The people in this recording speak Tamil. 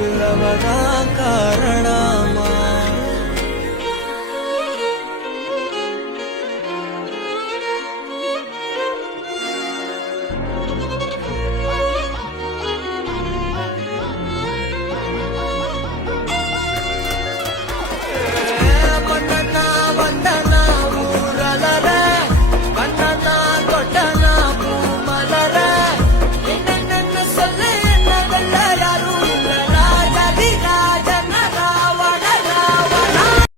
இருக்கிறவரா?